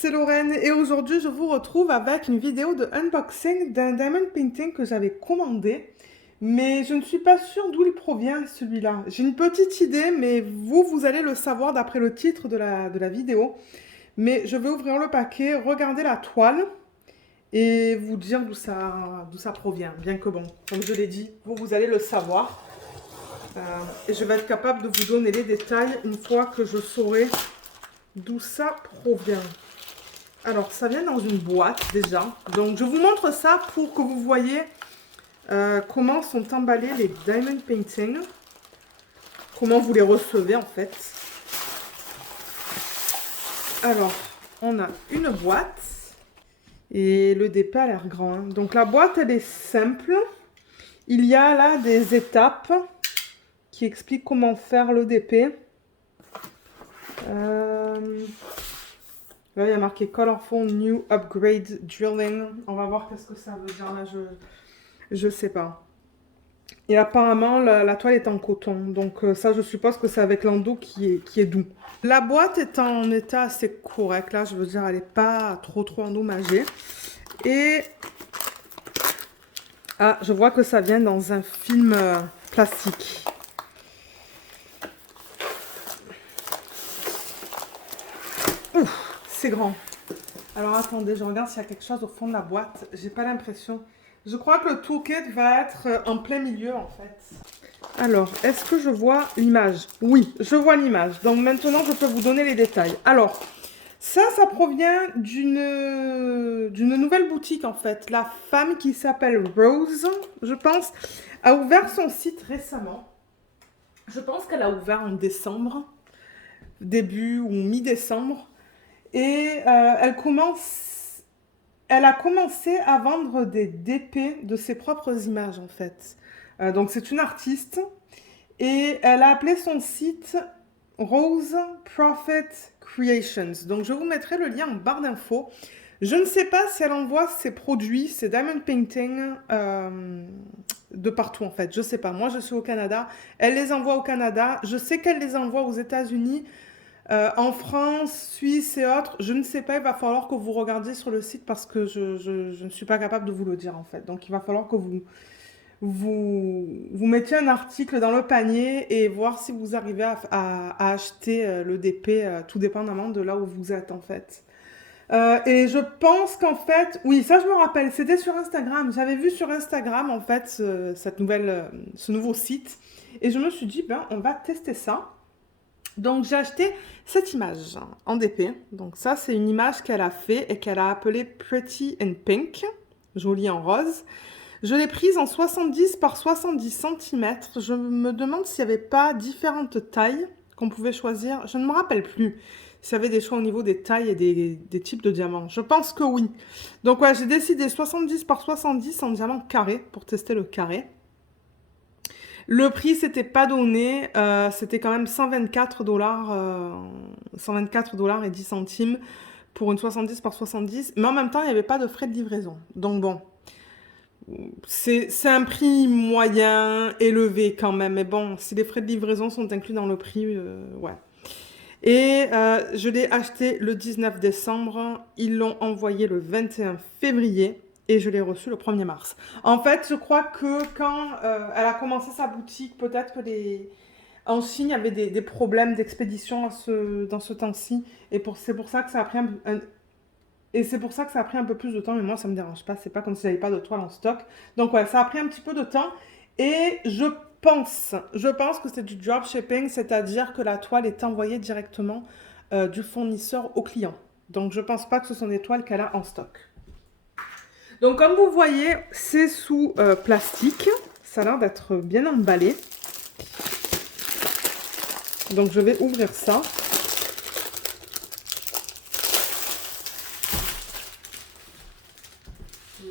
c'est Lorraine et aujourd'hui je vous retrouve avec une vidéo de unboxing d'un diamond painting que j'avais commandé, mais je ne suis pas sûre d'où il provient celui-là. J'ai une petite idée, mais vous allez le savoir d'après le titre de la vidéo. Mais je vais ouvrir le paquet, regarder la toile et vous dire d'où ça provient. Bien que bon, comme je l'ai dit, vous allez le savoir. Et je vais être capable de vous donner les détails une fois que je saurai d'où ça provient. Alors, ça vient dans une boîte déjà. Donc, je vous montre ça pour que vous voyez comment sont emballés les diamond paintings. Comment vous les recevez en fait. Alors, on a une boîte. Et le DP a l'air grand. Hein. Donc, la boîte, elle est simple. Il y a là des étapes qui expliquent comment faire le DP. Là, il y a marqué Colorful New Upgrade Drilling. On va voir qu'est-ce que ça veut dire là. Je sais pas. Et apparemment, la toile est en coton. Donc ça, je suppose que c'est avec l'endos qui est doux. La boîte est en état assez correct. Là, je veux dire, elle n'est pas trop endommagée. Et... ah, je vois que ça vient dans un film plastique. Ouf, c'est grand. Alors attendez, je regarde s'il y a quelque chose au fond de la boîte. J'ai pas l'impression. Je crois que le toolkit va être en plein milieu en fait. Alors, est-ce que je vois l'image? Oui, je vois l'image. Donc maintenant, je peux vous donner les détails. Alors, ça provient d'une nouvelle boutique en fait. La femme qui s'appelle Rose, je pense, a ouvert son site récemment. Je pense qu'elle a ouvert en décembre, début ou mi-décembre. Et elle a commencé à vendre des DP de ses propres images en fait. Donc c'est une artiste et elle a appelé son site Rose Prophet Creations. Donc je vous mettrai le lien en barre d'infos. Je ne sais pas si elle envoie ses produits, ses diamond paintings de partout en fait. Je ne sais pas. Moi je suis au Canada. Elle les envoie au Canada. Je sais qu'elle les envoie aux États-Unis. En France, Suisse et autres, je ne sais pas, il va falloir que vous regardiez sur le site parce que je ne suis pas capable de vous le dire en fait. Donc il va falloir que vous mettiez un article dans le panier et voir si vous arrivez à acheter le DP, tout dépendamment de là où vous êtes en fait. Et je pense qu'en fait, oui, ça je me rappelle, c'était sur Instagram. J'avais vu sur Instagram en fait ce nouveau site et je me suis dit, ben on va tester ça. Donc j'ai acheté cette image en DP. Donc ça c'est une image qu'elle a fait et qu'elle a appelée Pretty in Pink, jolie en rose. Je l'ai prise en 70 par 70 cm. Je me demande s'il n'y avait pas différentes tailles qu'on pouvait choisir. Je ne me rappelle plus s'il y avait des choix au niveau des tailles et des types de diamants. Je pense que oui. Donc ouais, j'ai décidé 70 par 70 en diamant carré pour tester le carré. Le prix, c'était pas donné, c'était quand même 124 dollars, 124 dollars et 10 centimes pour une 70 par 70, mais en même temps, il n'y avait pas de frais de livraison. Donc bon, c'est un prix moyen, élevé quand même, mais bon, si les frais de livraison sont inclus dans le prix, ouais. Et je l'ai acheté le 19 décembre, ils l'ont envoyé le 21 février. Et je l'ai reçu le 1er mars. En fait, je crois que quand elle a commencé sa boutique, peut-être que en Chine, il y avait des problèmes d'expédition dans ce temps-ci. Et c'est pour ça que ça a pris c'est pour ça que ça a pris un peu plus de temps. Mais moi, ça ne me dérange pas. C'est pas comme si j'avais pas de toile en stock. Donc, ouais, ça a pris un petit peu de temps. Et je pense que c'est du dropshipping, c'est-à-dire que la toile est envoyée directement du fournisseur au client. Donc, je pense pas que ce sont des toiles qu'elle a en stock. Donc comme vous voyez, c'est sous plastique. Ça a l'air d'être bien emballé. Donc je vais ouvrir ça.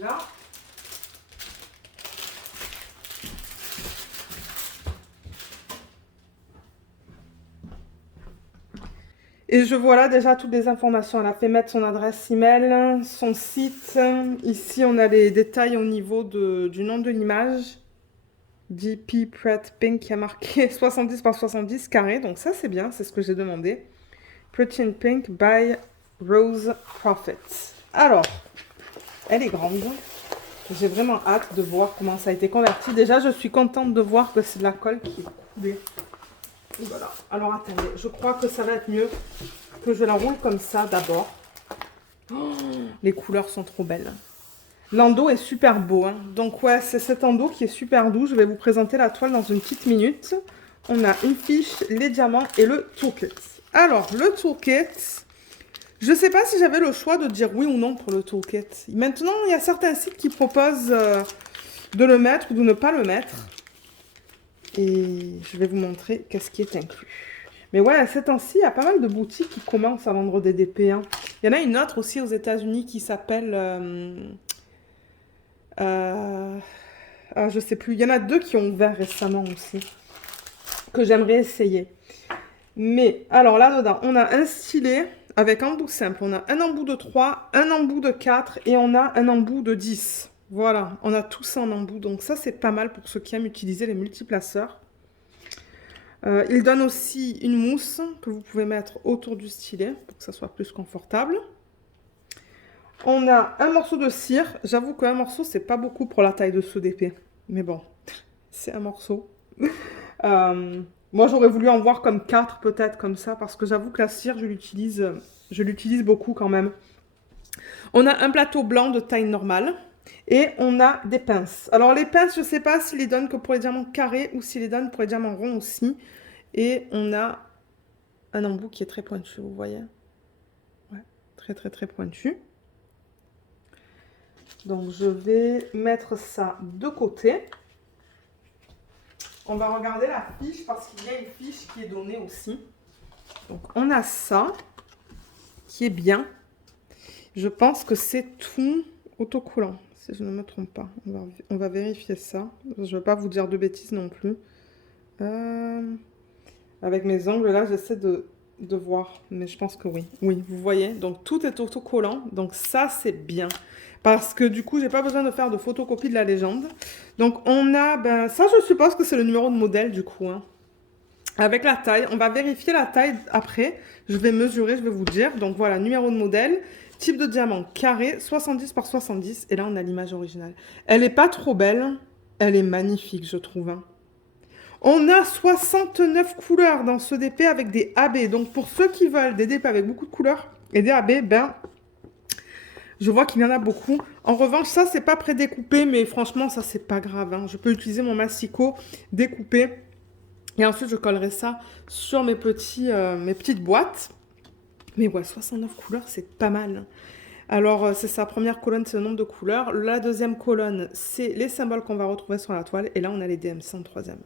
Là. Et je vois là déjà toutes les informations. Elle a fait mettre son adresse email, son site. Ici, on a les détails au niveau du nom de l'image. DP Pret Pink qui a marqué 70 par 70 carré. Donc ça, c'est bien, c'est ce que j'ai demandé. Pretty in Pink by Rose Prophet. Alors, elle est grande. J'ai vraiment hâte de voir comment ça a été converti. Déjà, je suis contente de voir que c'est de la colle qui est coulée. Voilà. Alors, attendez. Je crois que ça va être mieux que je la roule comme ça d'abord. Oh, les couleurs sont trop belles. L'endos est super beau. Hein. Donc, ouais, c'est cet endos qui est super doux. Je vais vous présenter la toile dans une petite minute. On a une fiche, les diamants et le toolkit. Alors, le toolkit... Je ne sais pas si j'avais le choix de dire oui ou non pour le toolkit. Maintenant, il y a certains sites qui proposent de le mettre ou de ne pas le mettre. Et je vais vous montrer qu'est-ce qui est inclus. Mais ouais, à ces temps-ci, il y a pas mal de boutiques qui commencent à vendre des DP. Hein. Il y en a une autre aussi aux États-Unis qui s'appelle... je sais plus. Il y en a 2 qui ont ouvert récemment aussi. Que j'aimerais essayer. Mais, alors là-dedans, on a un stylet... Avec embout simple, on a un embout de 3, un embout de 4 et on a un embout de 10. Voilà, on a tout ça en embout. Donc ça, c'est pas mal pour ceux qui aiment utiliser les multiplaceurs. Il donne aussi une mousse que vous pouvez mettre autour du stylet pour que ça soit plus confortable. On a un morceau de cire. J'avoue qu'un morceau, c'est pas beaucoup pour la taille de ce DP. Mais bon, c'est un morceau. Moi, j'aurais voulu en voir comme 4 peut-être, comme ça, parce que j'avoue que la cire, je l'utilise beaucoup quand même. On a un plateau blanc de taille normale et on a des pinces. Alors, les pinces, je ne sais pas s'ils les donnent que pour les diamants carrés ou s'ils les donnent pour les diamants ronds aussi. Et on a un embout qui est très pointu, vous voyez. Ouais, très, très, très pointu. Donc, je vais mettre ça de côté. On va regarder la fiche parce qu'il y a une fiche qui est donnée aussi. Donc, on a ça qui est bien. Je pense que c'est tout autocollant, si je ne me trompe pas. On va vérifier ça. Je ne veux pas vous dire de bêtises non plus. Avec mes ongles, là, j'essaie de voir. Mais je pense que oui. Oui, vous voyez. Donc, tout est autocollant. Donc, ça, c'est bien. Parce que du coup, j'ai pas besoin de faire de photocopie de la légende. Donc, on a... Ben, ça, je suppose que c'est le numéro de modèle, du coup. Hein. Avec la taille. On va vérifier la taille après. Je vais mesurer, je vais vous dire. Donc, voilà, numéro de modèle. Type de diamant carré, 70 par 70. Et là, on a l'image originale. Elle n'est pas trop belle. Elle est magnifique, je trouve. Hein. On a 69 couleurs dans ce DP avec des AB. Donc, pour ceux qui veulent des DP avec beaucoup de couleurs et des AB, ben... Je vois qu'il y en a beaucoup. En revanche, ça, c'est pas prédécoupé, mais franchement, ça, c'est pas grave. Hein. Je peux utiliser mon masticot découpé. Et ensuite, je collerai ça sur mes petites boîtes. Mais ouais, 69 couleurs, c'est pas mal. Alors, c'est sa première colonne, c'est le nombre de couleurs. La deuxième colonne, c'est les symboles qu'on va retrouver sur la toile. Et là, on a les DMC en troisième.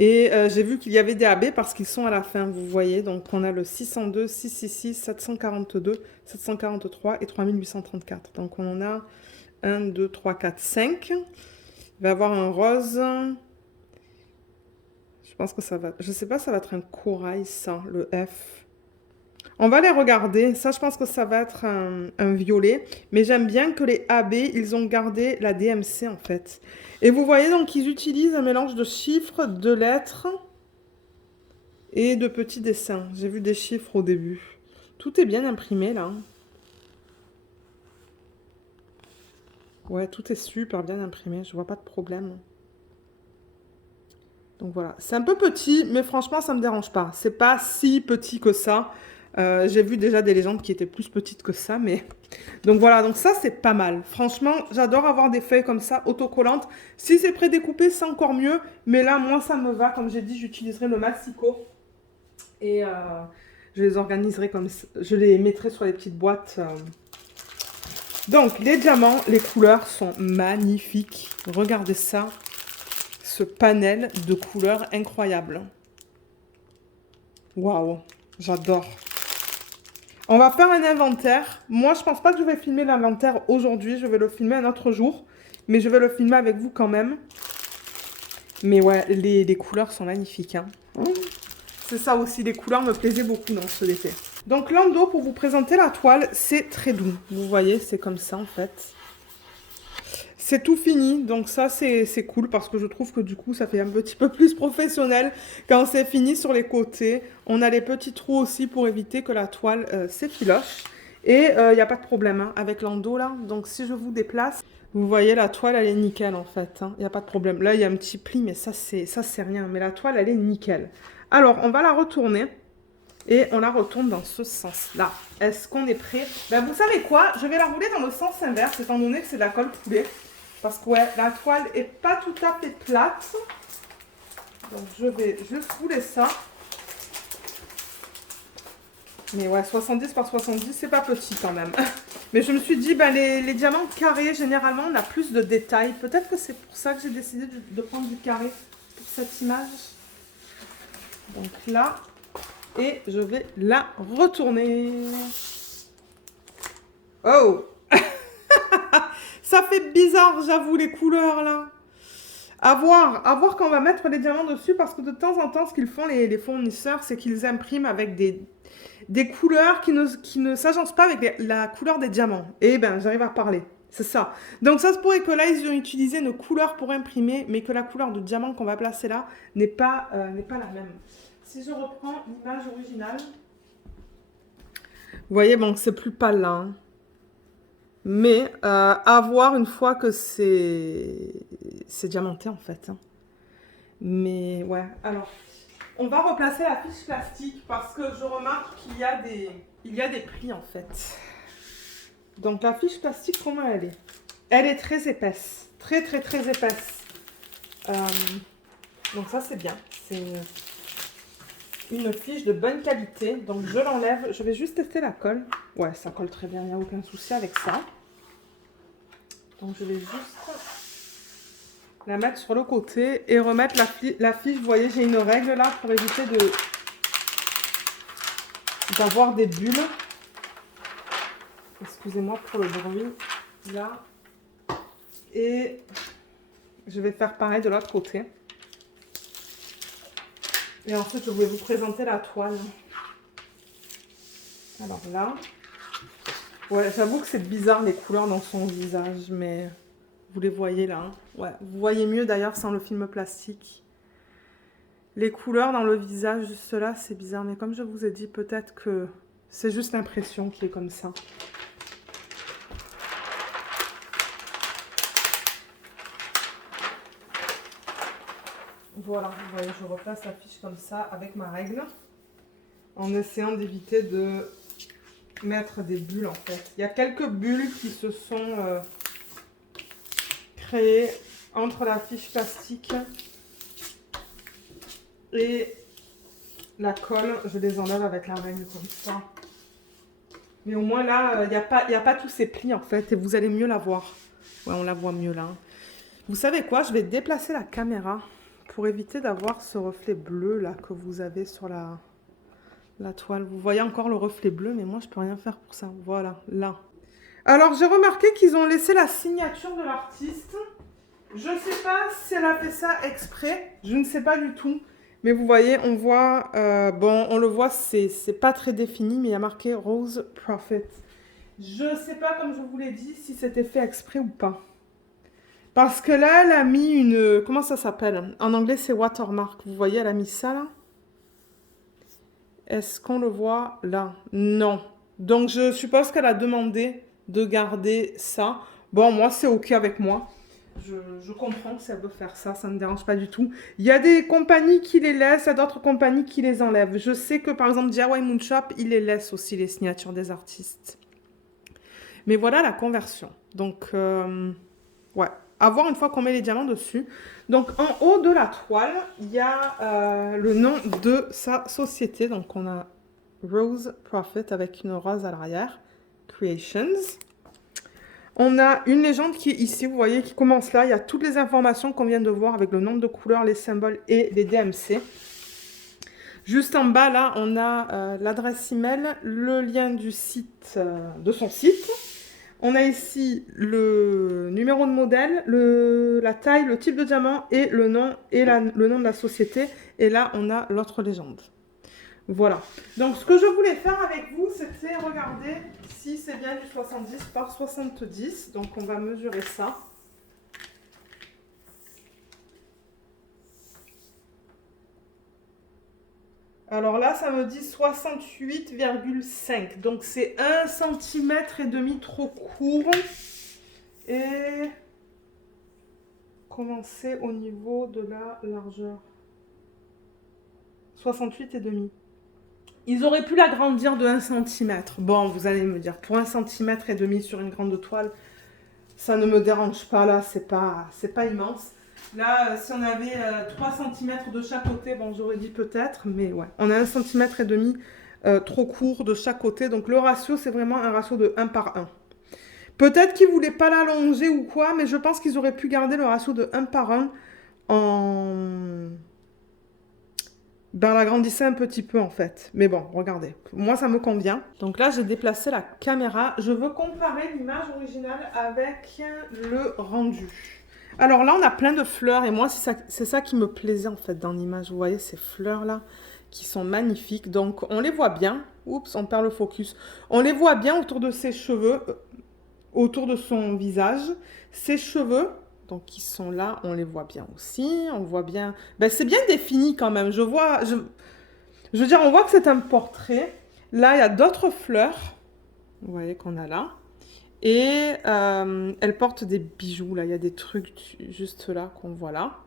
Et j'ai vu qu'il y avait des AB parce qu'ils sont à la fin, vous voyez. Donc, on a le 602, 666, 742, 743 et 3834. Donc, on en a 1, 2, 3, 4, 5. Il va y avoir un rose. Je pense que ça va... Je sais pas, ça va être un corail, ça, le F. On va les regarder. Ça, je pense que ça va être un violet. Mais j'aime bien que les AB, ils ont gardé la DMC, en fait. Et vous voyez, donc, ils utilisent un mélange de chiffres, de lettres et de petits dessins. J'ai vu des chiffres au début. Tout est bien imprimé, là. Ouais, tout est super bien imprimé. Je vois pas de problème. Donc, voilà. C'est un peu petit, mais franchement, ça me dérange pas. C'est pas si petit que ça. J'ai vu déjà des légendes qui étaient plus petites que ça, mais... Donc voilà, donc ça, c'est pas mal. Franchement, j'adore avoir des feuilles comme ça, autocollantes. Si c'est prédécoupé, c'est encore mieux. Mais là, moi, ça me va. Comme j'ai dit, j'utiliserai le masticot. Et je les organiserai comme ça. Je les mettrai sur les petites boîtes. Donc, les diamants, les couleurs sont magnifiques. Regardez ça. Ce panel de couleurs incroyable. Waouh, j'adore. On va faire un inventaire. Moi, je pense pas que je vais filmer l'inventaire aujourd'hui. Je vais le filmer un autre jour. Mais je vais le filmer avec vous quand même. Mais ouais, les couleurs sont magnifiques. Hein. C'est ça aussi, les couleurs me plaisaient beaucoup dans ce DP. Donc l'endos, pour vous présenter la toile, c'est très doux. Vous voyez, c'est comme ça en fait. c'est tout fini, donc ça c'est cool parce que je trouve que du coup ça fait un petit peu plus professionnel quand c'est fini sur les côtés. On a les petits trous aussi pour éviter que la toile s'effiloche. Et il n'y a pas de problème hein, avec l'endos là, donc si je vous déplace, vous voyez la toile elle est nickel en fait, il n'y a pas de problème. Là il y a un petit pli mais ça c'est rien, mais la toile elle est nickel. Alors on va la retourner. Et on la retourne dans ce sens-là. Est-ce qu'on est prêt? Ben, vous savez quoi? Je vais la rouler dans le sens inverse, étant donné que c'est de la colle coulée. Parce que ouais, la toile est pas tout à fait plate. Donc je vais juste rouler ça. Mais ouais, 70 par 70, c'est pas petit quand même. Mais je me suis dit, ben, les diamants carrés, généralement, on a plus de détails. Peut-être que c'est pour ça que j'ai décidé de prendre du carré pour cette image. Donc là... Et je vais la retourner. Oh! Ça fait bizarre, j'avoue, les couleurs, là. À voir quand on va mettre les diamants dessus, parce que de temps en temps, ce qu'ils font, les fournisseurs, c'est qu'ils impriment avec des couleurs qui ne s'agencent pas avec la couleur des diamants. Et ben, j'arrive à parler. C'est ça. Donc, ça se pourrait que là, ils ont utilisé une couleur pour imprimer, mais que la couleur de diamant qu'on va placer là n'est pas la même. Si je reprends l'image originale, vous voyez, bon, c'est plus pâle là. Hein. Mais à voir une fois que c'est diamanté en fait. Hein. Mais ouais, alors, on va replacer la fiche plastique parce que je remarque qu'il y a des plis en fait. Donc la fiche plastique, comment elle est? Elle est très épaisse, très épaisse. Donc ça c'est bien, c'est une fiche de bonne qualité. Donc je l'enlève, je vais juste tester la colle. Ouais, ça colle très bien, il n'y a aucun souci avec ça. Donc je vais juste la mettre sur le côté et remettre la fiche. Vous voyez, j'ai une règle là pour éviter d'avoir des bulles. Excusez-moi pour le bruit. Là. Et je vais faire pareil de l'autre côté. Et ensuite, je vais vous présenter la toile. Alors là, ouais, j'avoue que c'est bizarre les couleurs dans son visage, mais vous les voyez là. Hein. Ouais, vous voyez mieux d'ailleurs sans le film plastique. Les couleurs dans le visage, juste là, c'est bizarre. Mais comme je vous ai dit, peut-être que c'est juste l'impression qui est comme ça. Voilà, vous voyez, je replace la fiche comme ça avec ma règle. En essayant d'éviter de mettre des bulles en fait. Il y a quelques bulles qui se sont créées entre la fiche plastique et la colle. Je les enlève avec la règle comme ça. Mais au moins là, il n'y a pas tous ces plis en fait et vous allez mieux la voir. Ouais, on la voit mieux là. Vous savez quoi? Je vais déplacer la caméra pour éviter d'avoir ce reflet bleu là que vous avez sur la toile. Vous voyez encore le reflet bleu, mais moi je peux rien faire pour ça. Voilà, là. Alors j'ai remarqué qu'ils ont laissé la signature de l'artiste. Je ne sais pas si elle a fait ça exprès, je ne sais pas du tout. Mais vous voyez, on voit, bon, on le voit, c'est pas très défini, mais il y a marqué Rose Prophet. Je ne sais pas, comme je vous l'ai dit, si c'était fait exprès ou pas. Parce que là, elle a mis une... Comment ça s'appelle? En anglais, c'est watermark. Vous voyez, elle a mis ça là. Est-ce qu'on le voit là? Non. Donc, je suppose qu'elle a demandé de garder ça. Bon, moi, c'est OK avec moi. Je comprends si elle veut faire ça. Ça ne me dérange pas du tout. Il y a des compagnies qui les laissent. Il y a d'autres compagnies qui les enlèvent. Je sais que, par exemple, DIY Moonshop, ils les laissent aussi, les signatures des artistes. Mais voilà la conversion. Donc, ouais. À voir une fois qu'on met les diamants dessus. Donc, en haut de la toile, il y a le nom de sa société. Donc, on a Rose Prophet avec une rose à l'arrière. Creations. On a une légende qui est ici, vous voyez, qui commence là. Il y a toutes les informations qu'on vient de voir avec le nombre de couleurs, les symboles et les DMC. Juste en bas, là, on a l'adresse email, le lien du site, de son site. On a ici le numéro de modèle, la taille, le type de diamant et le nom le nom de la société. Et là, on a l'autre légende. Voilà. Donc, ce que je voulais faire avec vous, c'était regarder si c'est bien du 70 par 70. Donc, on va mesurer ça. Alors là, ça me dit 68,5. Donc c'est 1,5 cm trop court. Et commencer au niveau de la largeur. 68,5. Ils auraient pu l'agrandir de 1 cm. Bon, vous allez me dire, pour 1,5 cm sur une grande toile, ça ne me dérange pas là, c'est pas immense. Là, si on avait 3 cm de chaque côté, bon, j'aurais dit peut-être, mais ouais, on a 1,5 cm trop court de chaque côté. Donc le ratio, c'est vraiment un ratio de 1 par 1. Peut-être qu'ils ne voulaient pas l'allonger ou quoi, mais je pense qu'ils auraient pu garder le ratio de 1 par 1 en... Ben, l'agrandissait un petit peu en fait. Mais bon, regardez, moi ça me convient. Donc là, j'ai déplacé la caméra. Je veux comparer l'image originale avec le rendu. Alors là, on a plein de fleurs et moi, c'est ça qui me plaisait en fait dans l'image. Vous voyez ces fleurs-là qui sont magnifiques. Donc on les voit bien. Oups, on perd le focus. On les voit bien autour de ses cheveux, autour de son visage. Ses cheveux... Donc, ils sont là, on les voit bien aussi, on voit bien... Ben, c'est bien défini quand même, je veux dire, on voit que c'est un portrait. Là, il y a d'autres fleurs, vous voyez qu'on a là. Et elle porte des bijoux, là, il y a des trucs juste là qu'on voit là.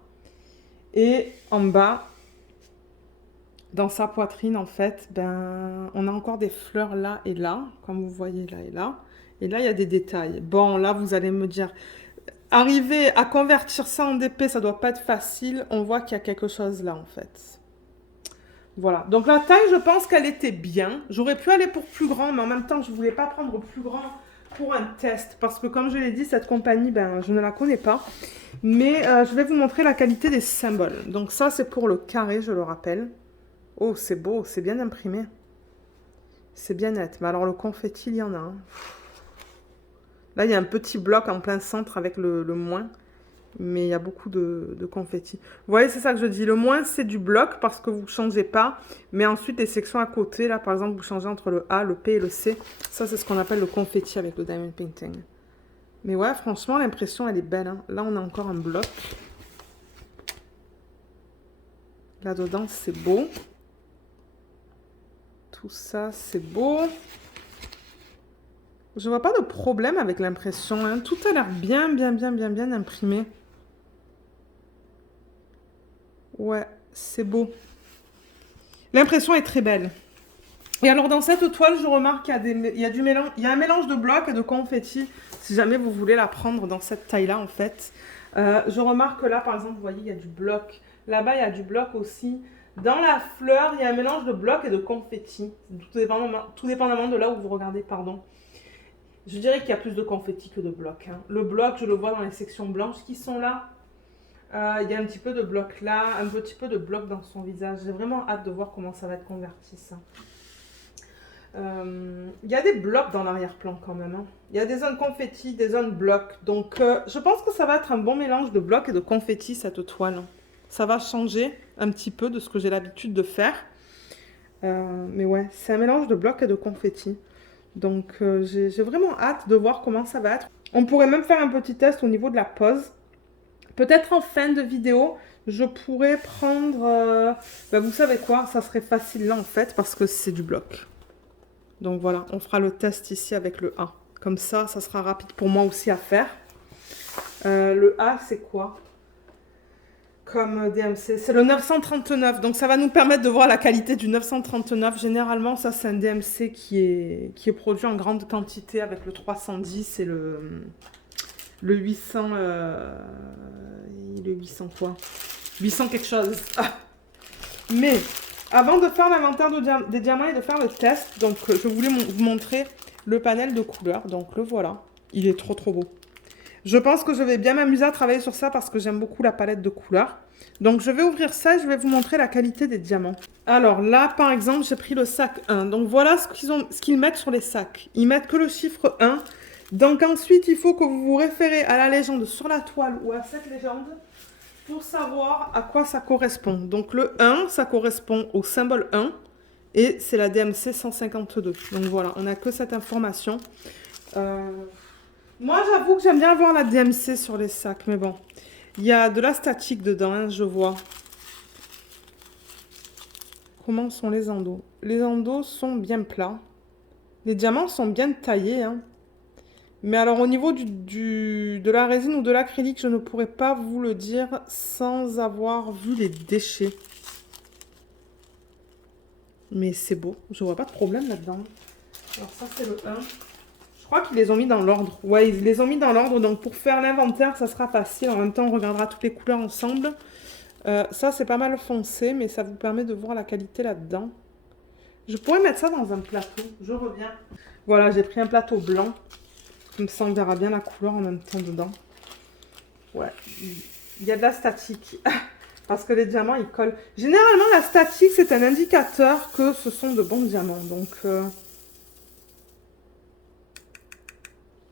Et en bas, dans sa poitrine, en fait, ben, on a encore des fleurs là et là, comme vous voyez là et là. Et là, il y a des détails. Bon, là, vous allez me dire... Arriver à convertir ça en DP, ça doit pas être facile. On voit qu'il y a quelque chose là, en fait. Voilà. Donc, la taille, je pense qu'elle était bien. J'aurais pu aller pour plus grand, mais en même temps, je voulais pas prendre plus grand pour un test. Parce que, comme je l'ai dit, cette compagnie, ben, je ne la connais pas. Mais je vais vous montrer la qualité des symboles. Donc, ça, c'est pour le carré, je le rappelle. Oh, c'est beau, c'est bien imprimé. C'est bien net. Mais alors, le confetti, il y en a un. Là, il y a un petit bloc en plein centre avec le moins, mais il y a beaucoup de confettis. Vous voyez, c'est ça que je dis. Le moins, c'est du bloc parce que vous ne changez pas. Mais ensuite, les sections à côté, là, par exemple, vous changez entre le A, le P et le C. Ça, c'est ce qu'on appelle le confetti avec le diamond painting. Mais ouais, franchement, l'impression, elle est belle. Hein. Là, on a encore un bloc. Là-dedans, c'est beau. Tout ça, c'est beau. Je vois pas de problème avec l'impression. Hein. Tout a l'air bien imprimé. Ouais, c'est beau. L'impression est très belle. Et alors, dans cette toile, je remarque qu'il y a du mélange, il y a un mélange de blocs et de confettis, si jamais vous voulez la prendre dans cette taille-là, en fait. Je remarque que là, par exemple, vous voyez, il y a du bloc. Là-bas, il y a du bloc aussi. Dans la fleur, il y a un mélange de blocs et de confettis. Tout dépendamment de là où vous regardez, pardon. Je dirais qu'il y a plus de confettis que de blocs. Hein. Le bloc, je le vois dans les sections blanches qui sont là. Il y a un petit peu de bloc là, un petit peu de bloc dans son visage. J'ai vraiment hâte de voir comment ça va être converti, ça. Il y a des blocs dans l'arrière-plan quand même. Hein. Il y a des zones confettis, des zones blocs. Donc, je pense que ça va être un bon mélange de blocs et de confettis, cette toile. Ça va changer un petit peu de ce que j'ai l'habitude de faire. Mais ouais, c'est un mélange de blocs et de confettis. Donc, j'ai vraiment hâte de voir comment ça va être. On pourrait même faire un petit test au niveau de la pose. Peut-être en fin de vidéo, je pourrais prendre... vous savez quoi? Ça serait facile là, en fait, parce que c'est du bloc. Donc, voilà, on fera le test ici avec le A. Comme ça, ça sera rapide pour moi aussi à faire. Le A, c'est quoi? Comme DMC, c'est le 939, donc ça va nous permettre de voir la qualité du 939. Généralement, ça c'est un DMC qui est produit en grande quantité avec le 310 et le 800, le 800 quoi 800 quelque chose. Ah. Mais avant de faire l'inventaire des diamants et de faire le test, donc je voulais vous montrer le panel de couleurs, donc le voilà, il est trop beau. Je pense que je vais bien m'amuser à travailler sur ça parce que j'aime beaucoup la palette de couleurs. Donc, je vais ouvrir ça et je vais vous montrer la qualité des diamants. Alors là, par exemple, j'ai pris le sac 1. Donc, voilà ce qu'ils mettent sur les sacs. Ils mettent que le chiffre 1. Donc, ensuite, il faut que vous vous référez à la légende sur la toile ou à cette légende pour savoir à quoi ça correspond. Donc, le 1, ça correspond au symbole 1 et c'est la DMC 152. Donc, voilà, on n'a que cette information. Moi, j'avoue que j'aime bien avoir la DMC sur les sacs, mais bon. Il y a de la statique dedans, hein, je vois. comment sont les endos. Les endos sont bien plats. Les diamants sont bien taillés, hein. Mais alors au niveau de la résine ou de l'acrylique, je ne pourrais pas vous le dire sans avoir vu les déchets. Mais c'est beau, je vois pas de problème là-dedans. Alors ça c'est le 1. Je crois qu'ils les ont mis dans l'ordre. Ouais, ils les ont mis dans l'ordre, donc pour faire l'inventaire, ça sera facile. En même temps, on regardera toutes les couleurs ensemble. Ça c'est pas mal foncé, mais ça vous permet de voir la qualité là-dedans. Je pourrais mettre ça dans un plateau, je reviens. Voilà, j'ai pris un plateau blanc. Comme ça, on verra bien la couleur en même temps dedans. Ouais, il y a de la statique. Parce que les diamants, ils collent. Généralement, la statique, c'est un indicateur que ce sont de bons diamants. Donc,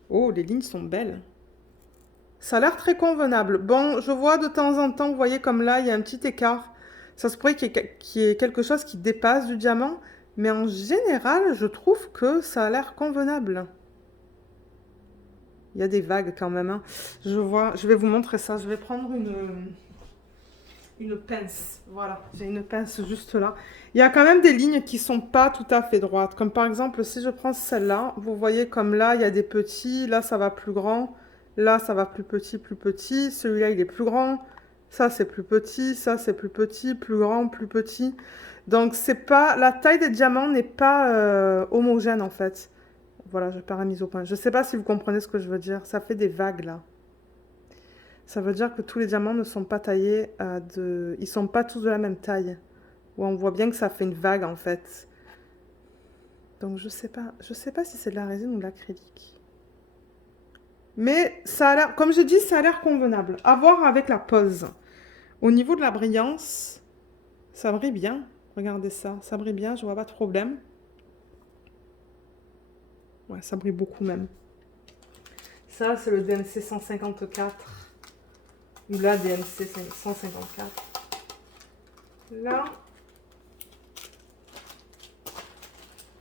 oh, les lignes sont belles. Ça a l'air très convenable. Bon, je vois de temps en temps, vous voyez comme là, il y a un petit écart. Ça se pourrait qu'il y ait quelque chose qui dépasse du diamant. Mais en général, je trouve que ça a l'air convenable. Il y a des vagues quand même, hein. Je vois, je vais vous montrer ça. Je vais prendre une pince. Voilà, j'ai une pince juste là. Il y a quand même des lignes qui sont pas tout à fait droites. Comme par exemple, si je prends celle-là, vous voyez comme là, il y a des petits. Là, ça va plus grand. Là, ça va plus petit, plus petit. Celui-là, il est plus grand. Ça, c'est plus petit. Ça, c'est plus petit, plus grand, plus petit. Donc, c'est pas... La taille des diamants n'est pas homogène, en fait. Voilà, je perds la mise au point. Je sais pas si vous comprenez ce que je veux dire. Ça fait des vagues, là. Ça veut dire que tous les diamants ne sont pas taillés de... Ils sont pas tous de la même taille. Ouais, on voit bien que ça fait une vague, en fait. Donc, je sais pas. Je sais pas si c'est de la résine ou de l'acrylique. Mais ça a l'air... Comme je dis, ça a l'air convenable. À voir avec la pose. Au niveau de la brillance, ça brille bien. Regardez ça. Ça brille bien, je vois pas de problème. Ouais, ça brille beaucoup même. Ça, c'est le DMC 154. Ou la DMC 154. Là,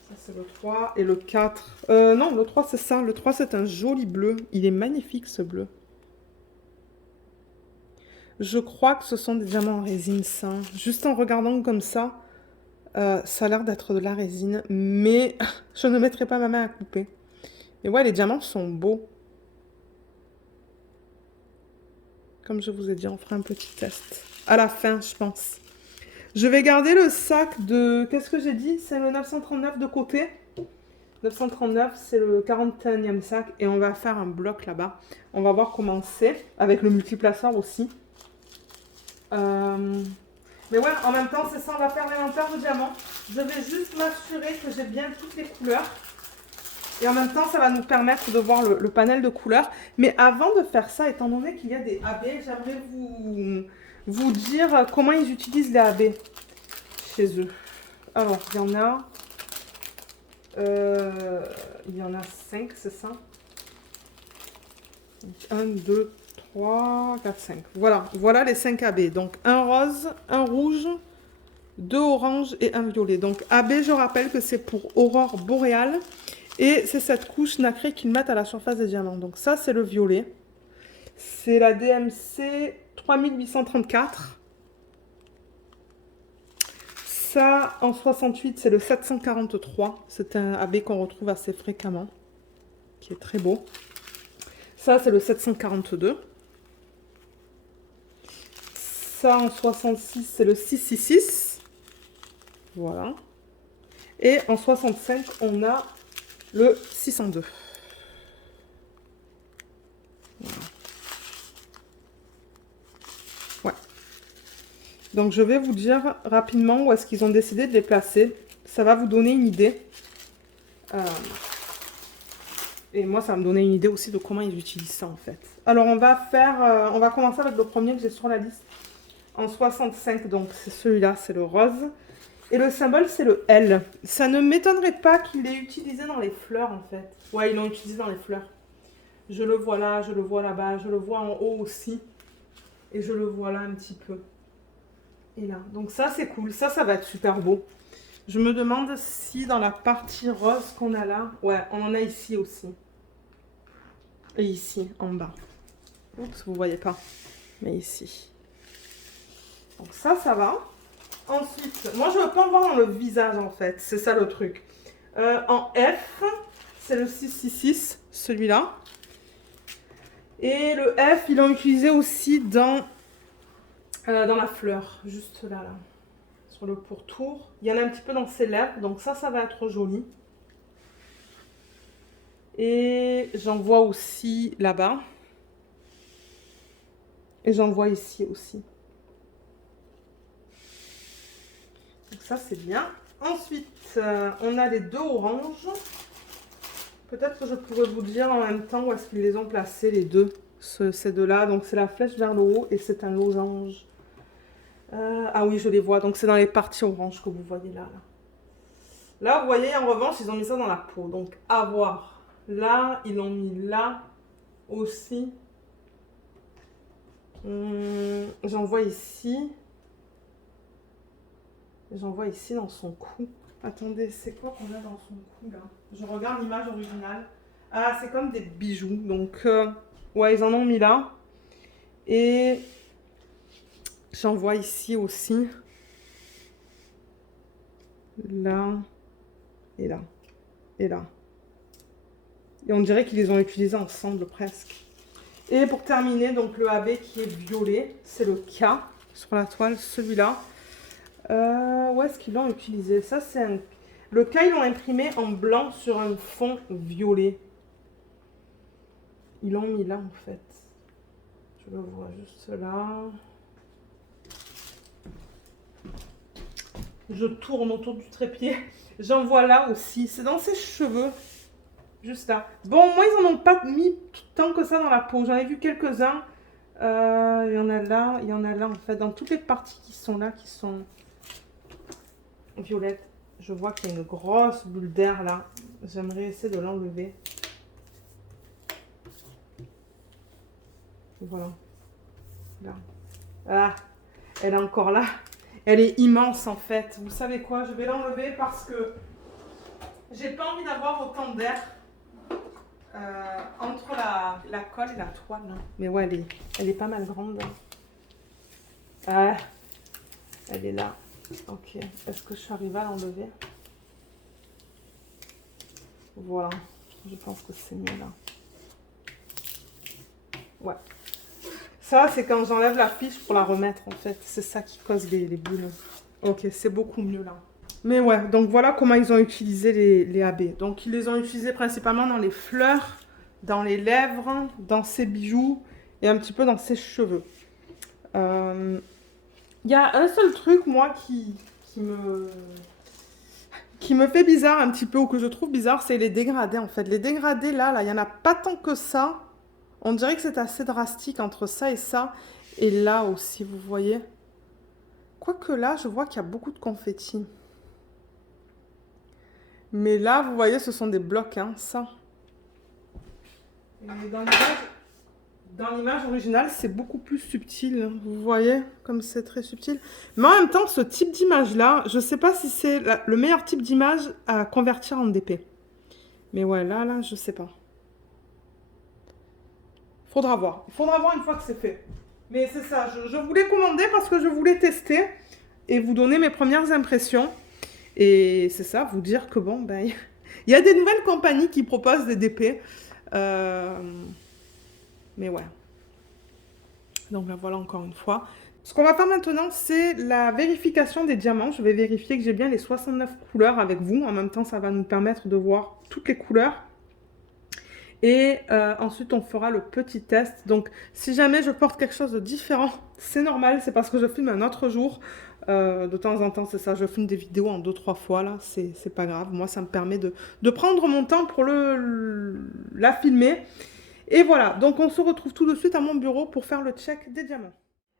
ça c'est le 3 et le 4. Non, le 3 c'est ça. Le 3 c'est un joli bleu. Il est magnifique ce bleu. Je crois que ce sont des diamants en résine sain. Juste en regardant comme ça, ça a l'air d'être de la résine. Mais je ne mettrai pas ma main à couper. Et ouais, les diamants sont beaux. Comme je vous ai dit, on fera un petit test. À la fin, je pense. Je vais garder le sac de... Qu'est-ce que j'ai dit? C'est le 939 de côté. 939, c'est le 41e sac. Et on va faire un bloc là-bas. On va voir comment c'est. Avec le multiplaceur aussi. Mais ouais, en même temps, c'est ça. On va faire l'inventaire de diamants. Je vais juste m'assurer que j'ai bien toutes les couleurs. Et en même temps, ça va nous permettre de voir le panel de couleurs. Mais avant de faire ça, étant donné qu'il y a des AB, j'aimerais vous dire comment ils utilisent les AB chez eux. Alors, il y en a 5, c'est ça? 1, 2, 3, 4, 5. Voilà les 5 AB. Donc, un rose, un rouge, 2 oranges et un violet. Donc, AB, je rappelle que c'est pour aurore boréale. Et c'est cette couche nacrée qu'ils mettent à la surface des diamants. Donc, ça, c'est le violet. C'est la DMC 3834. Ça, en 68, c'est le 743. C'est un AB qu'on retrouve assez fréquemment, qui est très beau. Ça, c'est le 742. Ça, en 66, c'est le 666. Voilà. Et en 65, on a le 602. Voilà. Ouais. Donc, je vais vous dire rapidement où est-ce qu'ils ont décidé de les placer. Ça va vous donner une idée. Et moi, ça va me donner une idée aussi de comment ils utilisent ça, en fait. Alors, on va commencer avec le premier que j'ai sur la liste. En 65, donc c'est celui-là, c'est le rose. Et le symbole, c'est le L. Ça ne m'étonnerait pas qu'il l'ait utilisé dans les fleurs, en fait. Ouais, ils l'ont utilisé dans les fleurs. Je le vois là, je le vois là-bas, je le vois en haut aussi. Et je le vois là un petit peu. Et là. Donc ça, c'est cool. Ça va être super beau. Je me demande si dans la partie rose qu'on a là... Ouais, on en a ici aussi. Et ici, en bas. Oups, vous voyez pas. Mais ici. Donc ça va. Ensuite, moi je veux pas en voir dans le visage en fait, c'est ça le truc. En F, c'est le 666, celui-là. Et le F, ils l'ont utilisé aussi dans la fleur, juste là, sur le pourtour. Il y en a un petit peu dans ses lèvres, donc ça va être joli. Et j'en vois aussi là-bas. Et j'en vois ici aussi. Donc ça, c'est bien. Ensuite, on a les deux oranges. Peut-être que je pourrais vous dire en même temps où est-ce qu'ils les ont placés, les deux. Ces deux-là. Donc c'est la flèche vers le haut et c'est un losange. Ah oui, je les vois. Donc c'est dans les parties oranges que vous voyez là. Là, vous voyez, en revanche, ils ont mis ça dans la peau. Donc à voir. Là, ils l'ont mis là aussi. J'en vois ici. J'en vois ici dans son cou. Attendez, c'est quoi qu'on a dans son cou là? Je regarde l'image originale. Ah, c'est comme des bijoux. Donc, ouais, ils en ont mis là. Et j'en vois ici aussi. Là. Et là. Et là. Et on dirait qu'ils les ont utilisés ensemble presque. Et pour terminer, donc le AB qui est violet. C'est le K sur la toile, celui-là. Où est-ce qu'ils l'ont utilisé? Ça, c'est un... Le K, ils l'ont imprimé en blanc sur un fond violet. Ils l'ont mis là, en fait. Je le vois juste là. Je tourne autour du trépied. J'en vois là aussi. C'est dans ses cheveux. Juste là. Bon, moi, ils n'en ont pas mis tant que ça dans la peau. J'en ai vu quelques-uns. Il y en a là. Il y en a là, en fait. Dans toutes les parties qui sont là, qui sont violettes. Je vois qu'il y a une grosse bulle d'air là. J'aimerais essayer de l'enlever. Voilà. Là. Ah, elle est encore là. Elle est immense en fait. Vous savez quoi? Je vais l'enlever parce que j'ai pas envie d'avoir autant d'air entre la colle et la toile. Hein. Mais ouais, elle est pas mal grande. Ah, elle est là. Ok. Est-ce que je suis arrivée à l'enlever? Voilà. Je pense que c'est mieux là. Ouais. Ça, c'est quand j'enlève la fiche pour la remettre, en fait. C'est ça qui cause les bulles. Ok, c'est beaucoup mieux, là. Mais ouais, donc voilà comment ils ont utilisé les AB. Donc, ils les ont utilisés principalement dans les fleurs, dans les lèvres, dans ses bijoux et un petit peu dans ses cheveux. Il y a un seul truc, moi, qui me fait bizarre un petit peu, ou que je trouve bizarre, c'est les dégradés, en fait. Les dégradés, là, il n'y en a pas tant que ça. On dirait que c'est assez drastique entre ça et ça. Et là aussi, vous voyez. Quoique là, je vois qu'il y a beaucoup de confettis. Mais là, vous voyez, ce sont des blocs, hein, ça. Et dans l'image originale, c'est beaucoup plus subtil. Vous voyez, comme c'est très subtil. Mais en même temps, ce type d'image-là, je ne sais pas si c'est le meilleur type d'image à convertir en DP. Mais ouais, là, je ne sais pas. Faudra voir. Il faudra voir une fois que c'est fait. Mais c'est ça, je voulais commander parce que je voulais tester et vous donner mes premières impressions. Et c'est ça, vous dire que bon, ben, il y a des nouvelles compagnies qui proposent des DP. Mais ouais. Donc là, voilà encore une fois. Ce qu'on va faire maintenant, c'est la vérification des diamants. Je vais vérifier que j'ai bien les 69 couleurs avec vous. En même temps, ça va nous permettre de voir toutes les couleurs. Et ensuite, on fera le petit test. Donc, si jamais je porte quelque chose de différent, c'est normal. C'est parce que je filme un autre jour. De temps en temps, c'est ça. Je filme des vidéos en 2-3 fois, là. C'est pas grave. Moi, ça me permet de prendre mon temps pour la filmer. Et voilà. Donc, on se retrouve tout de suite à mon bureau pour faire le check des diamants.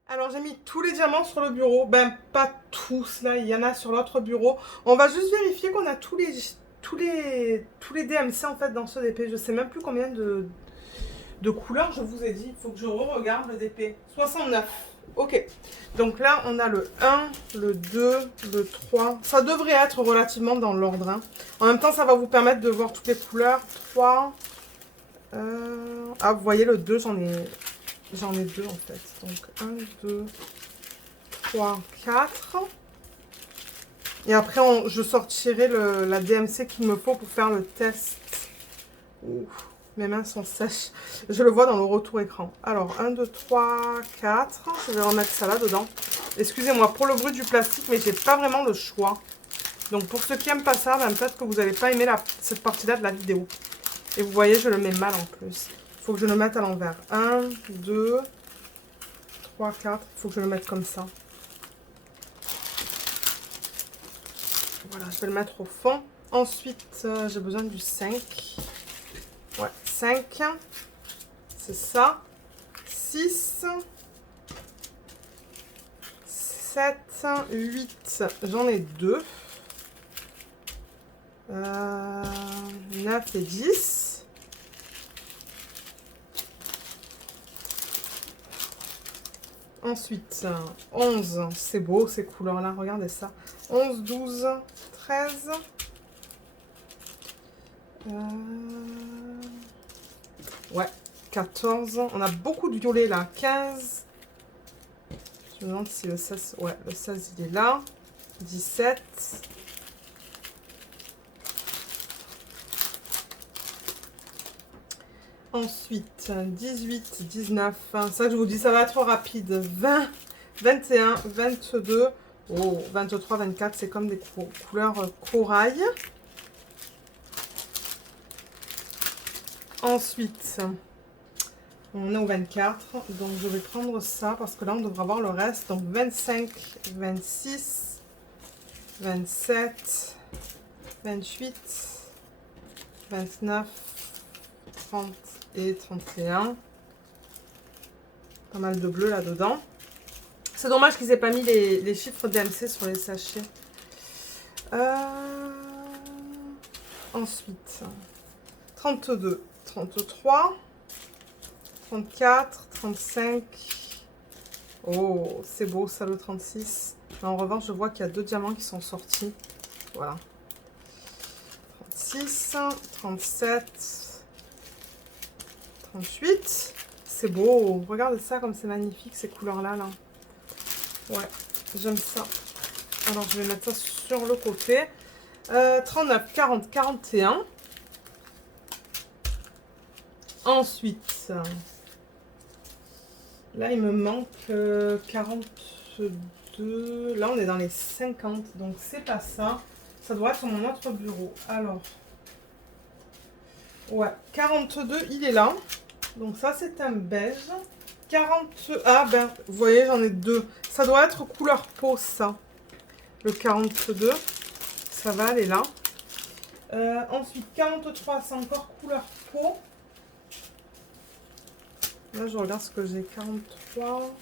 Alors, j'ai mis tous les diamants sur le bureau. Ben, pas tous, là. Il y en a sur l'autre bureau. On va juste vérifier qu'on a tous les DMC en fait dans ce DP. Je sais même plus combien de couleurs je vous ai dit. Il faut que je re-regarde le DP. 69. Ok. Donc là, on a le 1, le 2, le 3. Ça devrait être relativement dans l'ordre. Hein. En même temps, ça va vous permettre de voir toutes les couleurs. 3. Ah, vous voyez, le 2, j'en ai deux en fait. Donc 1, 2, 3, 4. Et après, je sortirai la DMC qu'il me faut pour faire le test. Ouh, mes mains sont sèches. Je le vois dans le retour écran. Alors, 1, 2, 3, 4. Je vais remettre ça là dedans. Excusez-moi pour le bruit du plastique, mais j'ai pas vraiment le choix. Donc, pour ceux qui n'aiment pas ça, ben, peut-être que vous n'allez pas aimer cette partie-là de la vidéo. Et vous voyez, je le mets mal en plus. Il faut que je le mette à l'envers. 1, 2, 3, 4. Il faut que je le mette comme ça. Voilà, je vais le mettre au fond. Ensuite, j'ai besoin du 5. Ouais, 5. C'est ça. 6. 7. 8. J'en ai 2. 9 et 10. Ensuite, 11. C'est beau ces couleurs-là. Regardez ça. 11, 12, 13. Ouais, 14. On a beaucoup de violet là. 15. Je me demande si le 16... Ouais, le 16 il est là. 17. Ensuite, 18, 19. Ça que je vous dis, ça va être rapide. 20, 21, 22. Oh, 23, 24, c'est comme des couleurs corail. Ensuite, on est au 24. Donc, je vais prendre ça parce que là, on devra voir le reste. Donc, 25, 26, 27, 28, 29, 30 et 31. Pas mal de bleu là-dedans. C'est dommage qu'ils aient pas mis les chiffres DMC sur les sachets. Ensuite, 32, 33, 34, 35. Oh, c'est beau ça le 36. Mais en revanche, je vois qu'il y a 2 diamants qui sont sortis. Voilà. 36, 37, 38. C'est beau. Regardez ça comme c'est magnifique ces couleurs-là. Là. Ouais, j'aime ça. Alors, je vais mettre ça sur le côté. 39, 40, 41. Ensuite, là, il me manque 42. Là, on est dans les 50. Donc, c'est pas ça. Ça doit être sur mon autre bureau. Alors, ouais, 42, il est là. Donc, ça, c'est un beige. 40... Ah, ben, vous voyez, j'en ai 2. Ça doit être couleur peau, ça. Le 42. Ça va aller là. Ensuite, 43, c'est encore couleur peau. Là, je regarde ce que j'ai. 43.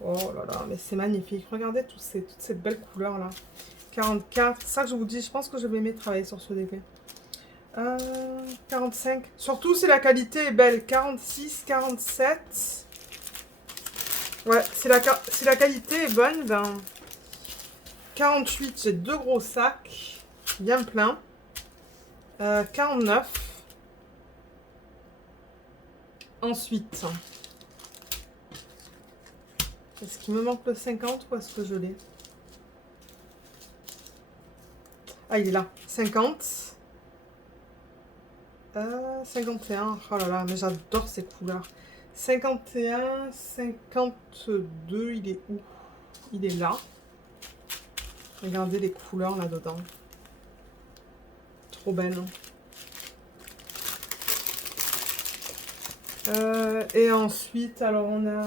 Oh là là, mais c'est magnifique. Regardez toutes ces belles couleurs là. 44. C'est ça que je vous dis, je pense que je vais aimer travailler sur ce DP. 45. Surtout si la qualité est belle. 46, 47. Ouais, si la qualité est bonne, ben... 48, j'ai 2 gros sacs. Bien plein. 49. Ensuite, est-ce qu'il me manque le 50 ou est-ce que je l'ai? Ah, il est là. 50. 51. Oh là là, mais j'adore ces couleurs. 51, 52, il est où? Il est là. Regardez les couleurs là-dedans. Trop belle. Et ensuite, alors on a...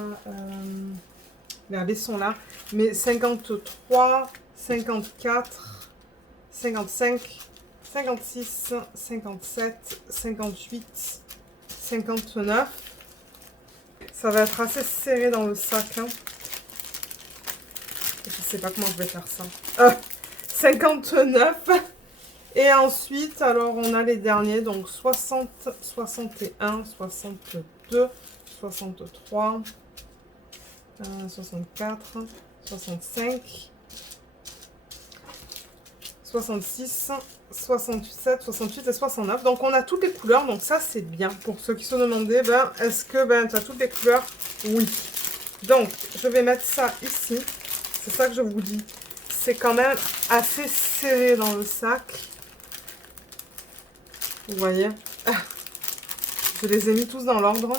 regardez, ils sont là. Mais 53, 54, 55, 56, 57, 58, 59. Ça va être assez serré dans le sac. Hein. Je sais pas comment je vais faire ça. 59. Et ensuite, alors on a les derniers. Donc 60, 61, 62, 63, 64, 65, 66, 67, 68 et 69. Donc on a toutes les couleurs. Donc ça c'est bien. Pour ceux qui se demandaient, ben, est-ce que tu as toutes les couleurs? Oui. Donc je vais mettre ça ici. C'est ça que je vous dis. c'est quand même assez serré dans le sac. Vous voyez? Je les ai mis tous dans l'ordre.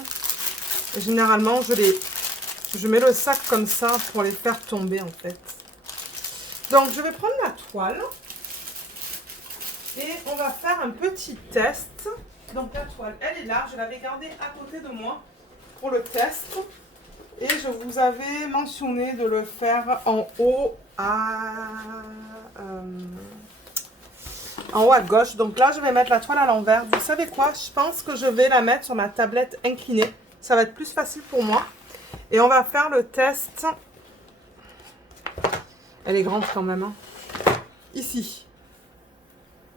Généralement, je mets le sac comme ça pour les faire tomber en fait. Donc, je vais prendre la toile. Et on va faire un petit test. Donc, la toile, elle est là. Je l'avais gardée à côté de moi pour le test. Et je vous avais mentionné de le faire en haut en haut à gauche. Donc là, je vais mettre la toile à l'envers. Vous savez quoi? Je pense que je vais la mettre sur ma tablette inclinée. Ça va être plus facile pour moi. Et on va faire le test. Elle est grande quand même. Hein. Ici.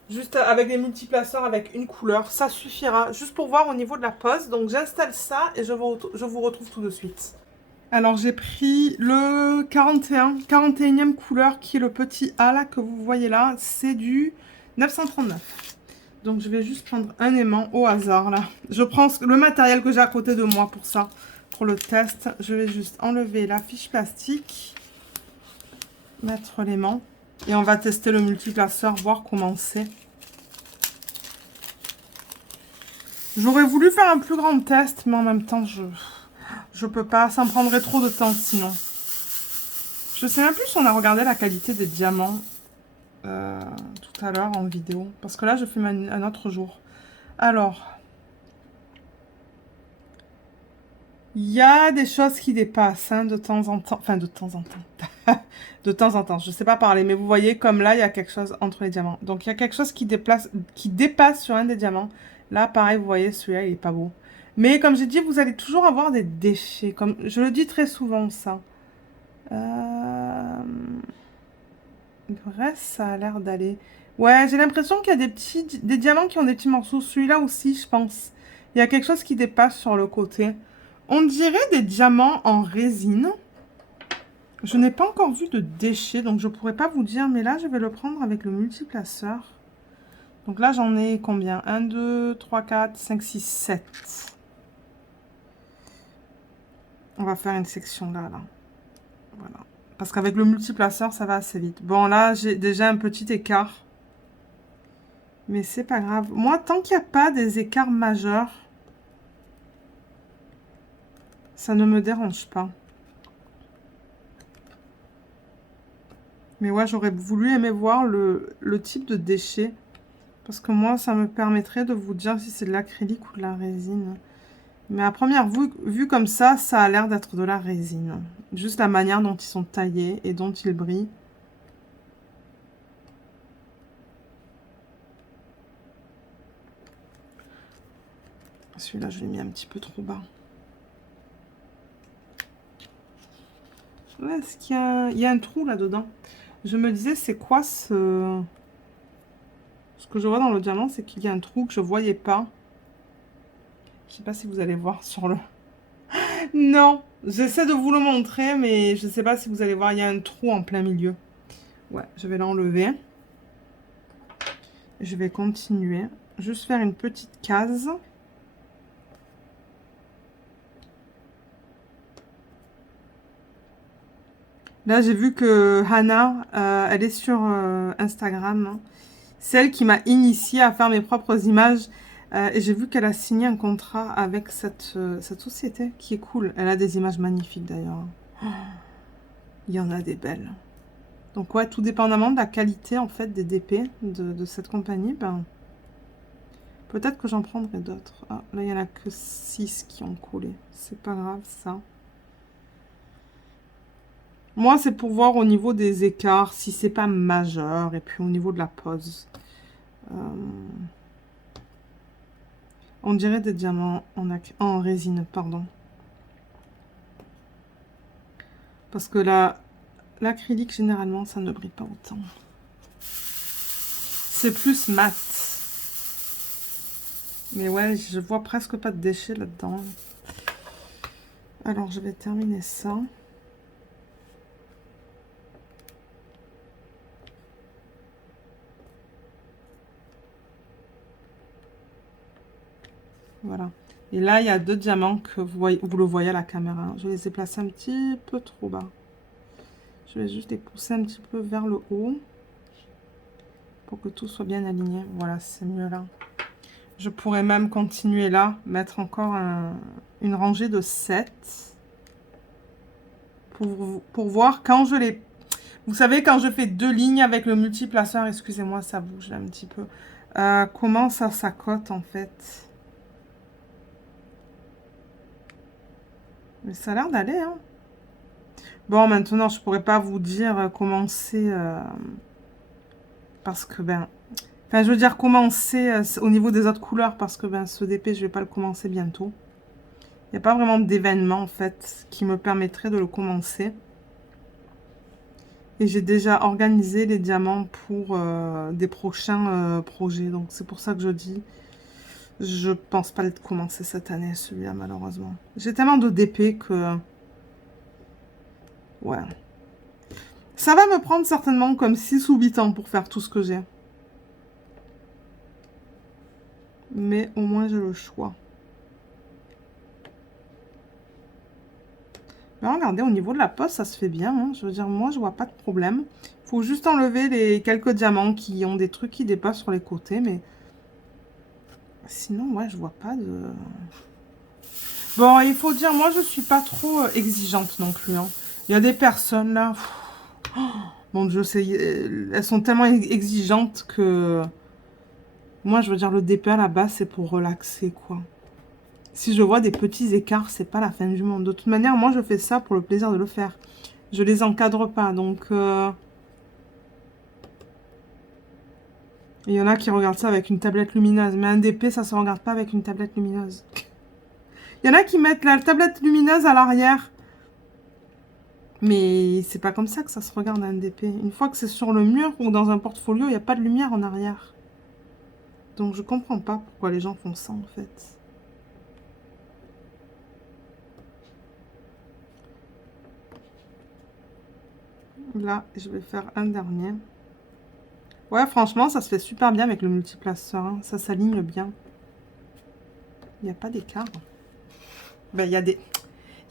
Juste avec des multiplaceurs avec une couleur. Ça suffira. Juste pour voir au niveau de la pose. Donc j'installe ça et je vous retrouve tout de suite. Alors j'ai pris le 41e couleur qui est le petit A là que vous voyez là. C'est du 939. Donc je vais juste prendre un aimant au hasard là. Je prends le matériel que j'ai à côté de moi pour ça. Pour le test, je vais juste enlever la fiche plastique. Mettre l'aimant. Et on va tester le multiplaceur, voir comment c'est. J'aurais voulu faire un plus grand test, mais en même temps, je peux pas. Ça me prendrait trop de temps sinon. Je sais même plus si on a regardé la qualité des diamants tout à l'heure en vidéo. Parce que là, je filme un autre jour. Alors, il y a des choses qui dépassent hein, de temps en temps. Enfin, de temps en temps. De temps en temps. Je sais pas parler, mais vous voyez, comme là, il y a quelque chose entre les diamants. Donc, il y a quelque chose qui dépasse sur un des diamants. Là, pareil, vous voyez, celui-là, il est pas beau. Mais comme j'ai dit, vous allez toujours avoir des déchets. Comme je le dis très souvent, ça. Bref, ça a l'air d'aller. Ouais, j'ai l'impression qu'il y a des diamants qui ont des petits morceaux. Celui-là aussi, je pense. Il y a quelque chose qui dépasse sur le côté. On dirait des diamants en résine. Je n'ai pas encore vu de déchets, donc je ne pourrais pas vous dire. Mais là, je vais le prendre avec le multiplaceur. Donc là, j'en ai combien? 1, 2, 3, 4, 5, 6, 7. On va faire une section là. Voilà. Parce qu'avec le multiplaceur, ça va assez vite. Bon, là, j'ai déjà un petit écart. Mais c'est pas grave. Moi, tant qu'il n'y a pas des écarts majeurs, ça ne me dérange pas. Mais ouais, j'aurais voulu aimer voir le type de déchet. Parce que moi, ça me permettrait de vous dire si c'est de l'acrylique ou de la résine. Mais à première vue comme ça a l'air d'être de la résine. Juste la manière dont ils sont taillés et dont ils brillent. Celui-là, je l'ai mis un petit peu trop bas. Ouais, est-ce qu'il y a un trou là-dedans? Je me disais, c'est quoi ce... Ce que je vois dans le diamant, c'est qu'il y a un trou que je ne voyais pas. Je ne sais pas si vous allez voir sur le... Non, j'essaie de vous le montrer, mais je ne sais pas si vous allez voir, il y a un trou en plein milieu. Ouais, je vais l'enlever. Je vais continuer. Juste faire une petite case. Là, j'ai vu que Hannah, elle est sur Instagram. C'est elle qui m'a initiée à faire mes propres images. Et j'ai vu qu'elle a signé un contrat avec cette société qui est cool. Elle a des images magnifiques d'ailleurs. Oh, il y en a des belles. Donc ouais, tout dépendamment de la qualité en fait des DP de cette compagnie, ben, peut-être que j'en prendrai d'autres. Ah, là, il n'y en a que 6 qui ont collé. C'est pas grave ça. Moi, c'est pour voir au niveau des écarts, si c'est pas majeur, et puis au niveau de la pose. On dirait des diamants en résine, pardon. Parce que l'acrylique, généralement, ça ne brille pas autant. C'est plus mat. Mais ouais, je vois presque pas de déchets là-dedans. Alors, je vais terminer ça. Voilà. Et là, il y a 2 diamants que vous le voyez à la caméra. Je les ai placés un petit peu trop bas. Je vais juste les pousser un petit peu vers le haut pour que tout soit bien aligné. Voilà, c'est mieux là. Je pourrais même continuer là, mettre encore une rangée de 7 pour voir quand je les... Vous savez, quand je fais 2 lignes avec le multiplaceur, excusez-moi, ça bouge là un petit peu. Comment ça s'accote en fait? Mais ça a l'air d'aller, hein. Bon, maintenant, je pourrais pas vous dire comment c'est... parce que, ben... Enfin, je veux dire commencer au niveau des autres couleurs, parce que, ben, ce DP, je vais pas le commencer bientôt. Il n'y a pas vraiment d'événement, en fait, qui me permettrait de le commencer. Et j'ai déjà organisé les diamants pour des prochains projets. Donc, c'est pour ça que je dis... Je pense pas le commencer cette année, celui-là, malheureusement. J'ai tellement de DP que... Ouais. Ça va me prendre certainement comme 6 ou 8 ans pour faire tout ce que j'ai. Mais au moins, j'ai le choix. Mais regardez, au niveau de la pose, ça se fait bien. Hein. Je veux dire, moi, je vois pas de problème. Il faut juste enlever les quelques diamants qui ont des trucs qui dépassent sur les côtés. Mais sinon, ouais, je vois pas de... Bon, il faut dire, moi, je suis pas trop exigeante non plus. Hein. Il y a des personnes, là... Oh, mon Dieu, elles sont tellement exigeantes que... Moi, je veux dire, le DP à la base, c'est pour relaxer, quoi. Si je vois des petits écarts, c'est pas la fin du monde. De toute manière, moi, je fais ça pour le plaisir de le faire. Je les encadre pas, donc... Il y en a qui regardent ça avec une tablette lumineuse. Mais un DP, ça se regarde pas avec une tablette lumineuse. Il y en a qui mettent la tablette lumineuse à l'arrière. Mais c'est pas comme ça que ça se regarde un DP. Une fois que c'est sur le mur ou dans un portfolio, il n'y a pas de lumière en arrière. Donc je comprends pas pourquoi les gens font ça en fait. Là, je vais faire un dernier. Ouais, franchement, ça se fait super bien avec le multiplaceur. Hein. Ça s'aligne bien. Il n'y a pas d'écart. Ben, il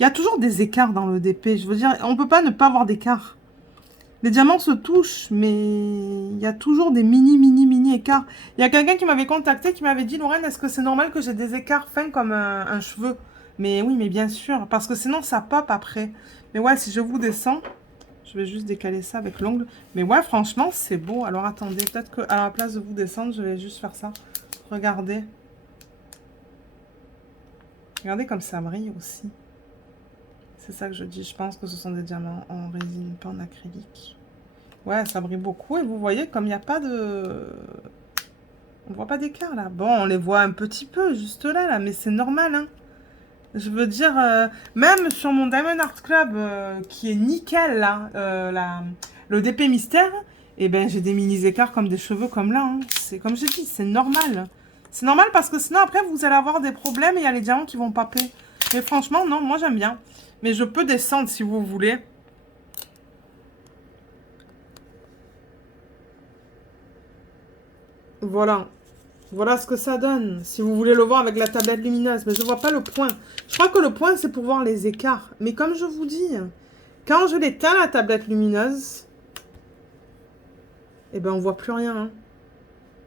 y a toujours des écarts dans le DP. Je veux dire, on peut pas ne pas avoir d'écart. Les diamants se touchent, mais il y a toujours des mini écarts. Il y a quelqu'un qui m'avait contacté, qui m'avait dit, Lorraine, est-ce que c'est normal que j'ai des écarts fins comme un cheveu? Mais oui, mais bien sûr, parce que sinon ça pop après. Mais ouais, si je vous descends, je vais juste décaler ça avec l'ongle. Mais ouais, franchement, c'est beau. Alors attendez, peut-être qu'à la place de vous descendre, je vais juste faire ça. Regardez. Regardez comme ça brille aussi. C'est ça que je dis. Je pense que ce sont des diamants en résine, pas en acrylique. Ouais, ça brille beaucoup. Et vous voyez, comme il n'y a pas de... On voit pas d'écart, là. Bon, on les voit un petit peu, juste là, mais c'est normal, hein. Je veux dire, même sur mon Diamond Art Club, qui est nickel, là, le DP Mystère, eh ben, j'ai des mini-écarts comme des cheveux, comme là. Hein. C'est comme j'ai dit, c'est normal. C'est normal parce que sinon, après, vous allez avoir des problèmes et il y a les diamants qui vont paper. Mais franchement, non, moi, j'aime bien. Mais je peux descendre si vous voulez. Voilà. Voilà ce que ça donne. Si vous voulez le voir avec la tablette lumineuse. Mais je ne vois pas le point. Je crois que le point, c'est pour voir les écarts. Mais comme je vous dis, quand je l'éteins, la tablette lumineuse, eh ben, on ne voit plus rien. Hein.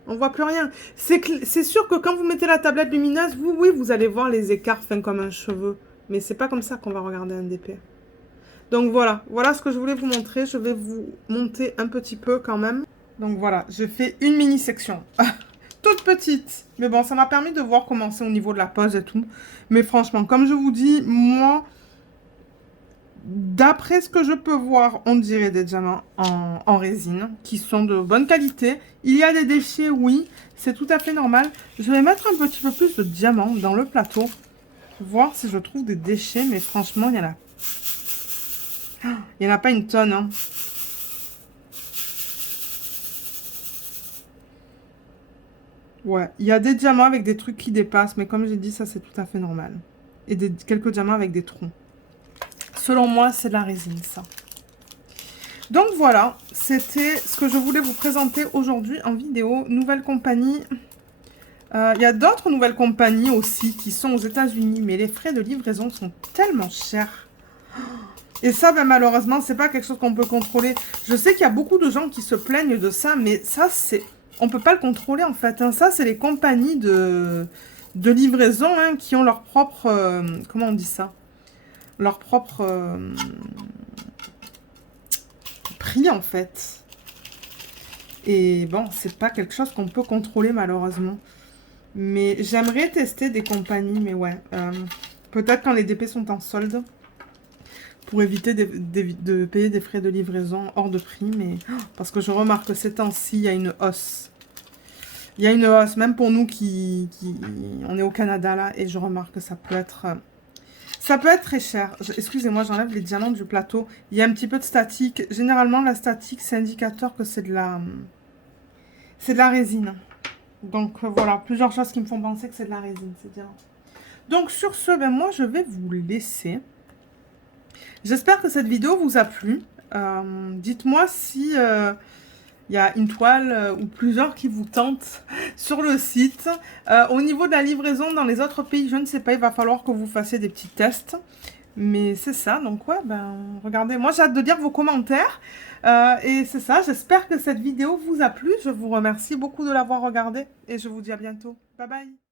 On ne voit plus rien. C'est sûr que quand vous mettez la tablette lumineuse, oui, vous allez voir les écarts fins comme un cheveu. Mais c'est pas comme ça qu'on va regarder un DP. Donc voilà. Voilà ce que je voulais vous montrer. Je vais vous monter un petit peu quand même. Donc voilà, j'ai fait une mini section. Toute petite. Mais bon, ça m'a permis de voir comment c'est au niveau de la pose et tout. Mais franchement, comme je vous dis, moi, d'après ce que je peux voir, on dirait des diamants en résine qui sont de bonne qualité. Il y a des déchets, oui, c'est tout à fait normal. Je vais mettre un petit peu plus de diamants dans le plateau. Voir si je trouve des déchets, mais franchement, il y en a... Il n'y en a pas une tonne, hein. Ouais, il y a des diamants avec des trucs qui dépassent, mais comme j'ai dit, ça c'est tout à fait normal. Et quelques diamants avec des trous. Selon moi, c'est de la résine, ça. Donc voilà, c'était ce que je voulais vous présenter aujourd'hui en vidéo. Nouvelle compagnie. Il y a d'autres nouvelles compagnies aussi qui sont aux États-Unis, mais les frais de livraison sont tellement chers. Et ça, ben, malheureusement, c'est pas quelque chose qu'on peut contrôler. Je sais qu'il y a beaucoup de gens qui se plaignent de ça, mais ça, c'est... On peut pas le contrôler, en fait. Hein. Ça, c'est les compagnies de livraison hein, qui ont leur propre... comment on dit ça? Leur propre prix, en fait. Et bon, c'est pas quelque chose qu'on peut contrôler, malheureusement. Mais j'aimerais tester des compagnies, mais ouais. Peut-être quand les DP sont en solde. Pour éviter de payer des frais de livraison hors de prix, mais parce que je remarque que ces temps-ci, il y a une hausse. Il y a une hausse, même pour nous on est au Canada là, et je remarque que ça peut être très cher. Excusez-moi, j'enlève les diamants du plateau. Il y a un petit peu de statique. Généralement, la statique, c'est indicateur que c'est de la résine. Donc voilà, plusieurs choses qui me font penser que c'est de la résine, c'est bien. Donc sur ce, ben moi, je vais vous laisser. J'espère que cette vidéo vous a plu. Dites-moi si il y a une toile ou plusieurs qui vous tentent sur le site. Au niveau de la livraison dans les autres pays, je ne sais pas, il va falloir que vous fassiez des petits tests. Mais c'est ça, donc ouais, ben regardez, moi j'ai hâte de lire vos commentaires. Et c'est ça, j'espère que cette vidéo vous a plu. Je vous remercie beaucoup de l'avoir regardée et je vous dis à bientôt. Bye bye.